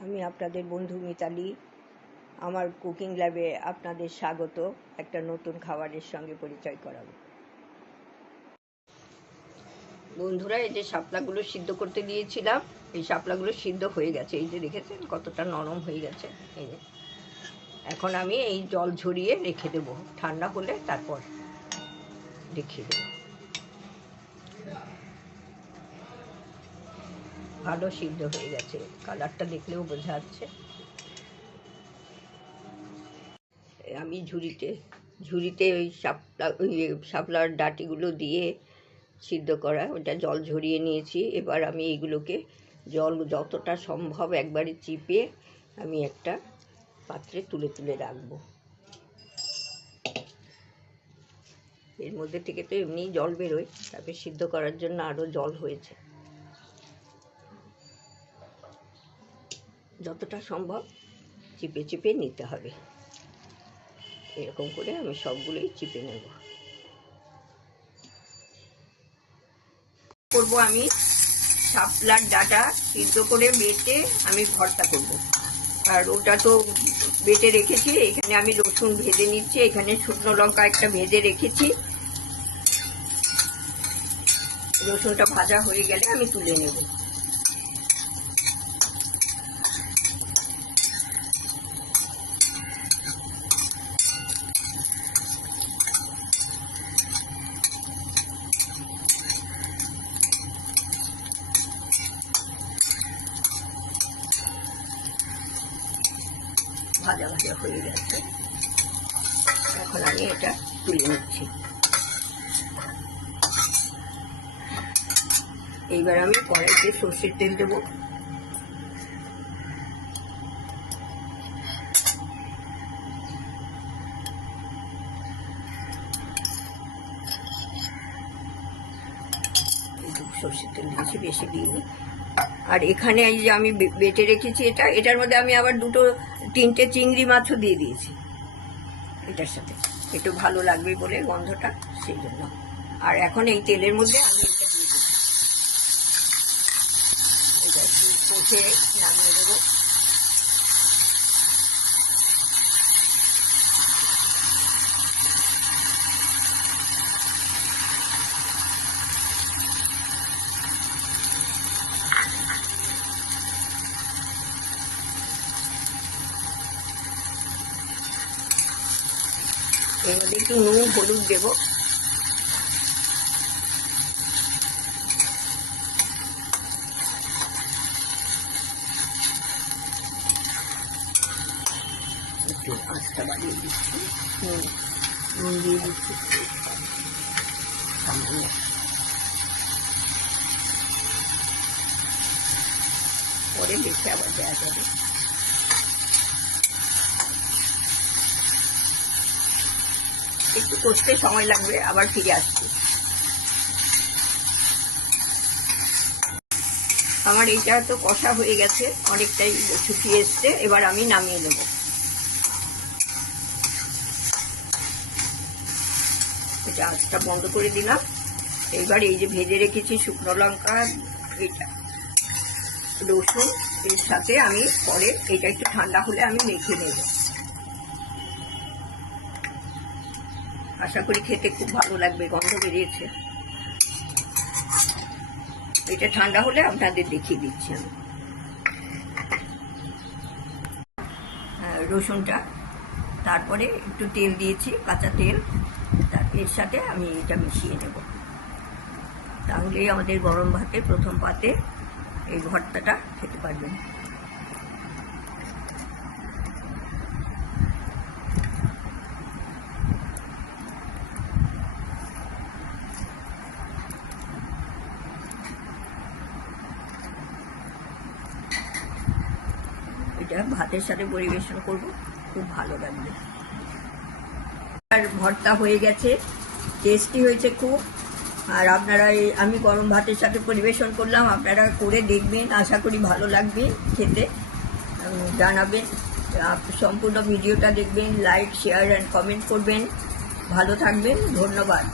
আমি আপনাদের বন্ধু মিতালি। আমার কুকিং ল্যাবে আপনাদের স্বাগত। একটা নতুন খাবারের সঙ্গে পরিচয় করাবো। বন্ধুরা, এই যে শাপলাগুলো সিদ্ধ করতে দিয়েছিলাম, এই শাপলাগুলো সিদ্ধ হয়ে গেছে। এই যে দেখেছেন, কতটা নরম হয়ে গেছে। এই যে। এখন আমি এই জল ঝরিয়ে রেখে দেবো। ঠান্ডা হলে তারপর দেখিয়ে দেবো। ভালো সিদ্ধ হয়ে গেছে। কালারটা দেখলেও বোঝা যাচ্ছে। আমি ঝুড়িতে ঝুড়িতে ওই শাপলা, ওই শাপলার ডাটিগুলো দিয়ে সিদ্ধ করা, ওটা জল ঝরিয়ে নিয়েছি। এবার আমি এইগুলোকে জল যতটা সম্ভব একবারে চিপে আমি একটা পাত্রে তুলে তুলে রাখব। এর মধ্যে থেকে তো এমনিই জল বেরোয়, তারপরে সিদ্ধ করার জন্য আরও জল হয়েছে। যতটা সম্ভব চিপে চিপে নিতে হবে। এরকম করে আমি সবগুলোই চিপে নেব। করব আমি শাপলার ডাটা সিদ্ধ করে বেটে আমি ভর্তা করব। আর ওটা তো বেটে রেখেছি, এখানে আমি রসুন ভেজে নিচ্ছি, এখানে শুকনো লঙ্কা একটা ভেজে রেখেছি। রসুনটা ভাজা হয়ে গেলে আমি তুলে নেব। ভাজা ভাজা হয়ে গেছে। এখন আমি এটা তুলে নিচ্ছি। এইবার আমি কড়াইতে সর্ষের তেল দেবো। সর্ষের তেল দিয়েছি, বেশি দিইনি। আর এখানে এই যে আমি বেটে রেখেছি এটা, এটার মধ্যে আমি আবার দুটো তিনটে চিংড়ি মাছও দিয়ে দিয়েছি। এটার সাথে। একটু ভালো লাগবে বলে গন্ধটা, সেই জন্য। আর এখন এই তেলের মধ্যে আমি এটা দিয়ে দিচ্ছি। এটা একটু কষে নামিয়ে দেবো এর মধ্যে একটু নুন, হলুদ দেবো। একটু আস্তা বাড়িয়ে দিচ্ছি। নুন দিয়ে দিচ্ছি। পরে দেখে আবার দেওয়া যাবে। একটু কষতে সময় লাগবে, আবার ফিরে আসছি। আমার এইটা তো কষা হয়ে গেছে, অনেকটাই শুকিয়ে এসছে, এবার আমি নামিয়ে নেব। এটা বন্ধ করে দিলাম। এবার এই যে ভেজে রেখেছি শুকনো লঙ্কা, এটা রসুন, এর সাথে আমি পরে, এটা একটু ঠান্ডা হলে আমি মেখে নেব। আশা করি খেতে খুব ভালো লাগবে, গন্ধ বেরিয়েছে। এটা ঠান্ডা হলে আপনাদের দেখিয়ে দিচ্ছি আমি। রসুনটা। তারপরে একটু তেল দিয়েছি, কাঁচা তেল। তার এর সাথে আমি এটা মিশিয়ে নেব। তাহলেই আমাদের গরম ভাতে, প্রথম পাতে এই ভর্তাটা খেতে পারবেন। এটা ভাতের সাথে পরিবেশন করব, খুব ভালো লাগবে। আর ভর্তা হয়ে গেছে টেস্টি হয়েছে খুব। আর আপনারা এই, আমি গরম ভাতের সাথে পরিবেশন করলাম, আপনারা করে দেখবেন, আশা করি ভালো লাগবে খেতে। জানাবেন সম্পূর্ণ ভিডিওটা দেখবেন লাইক শেয়ার অ্যান্ড কমেন্ট করবেন। ভালো থাকবেন, ধন্যবাদ।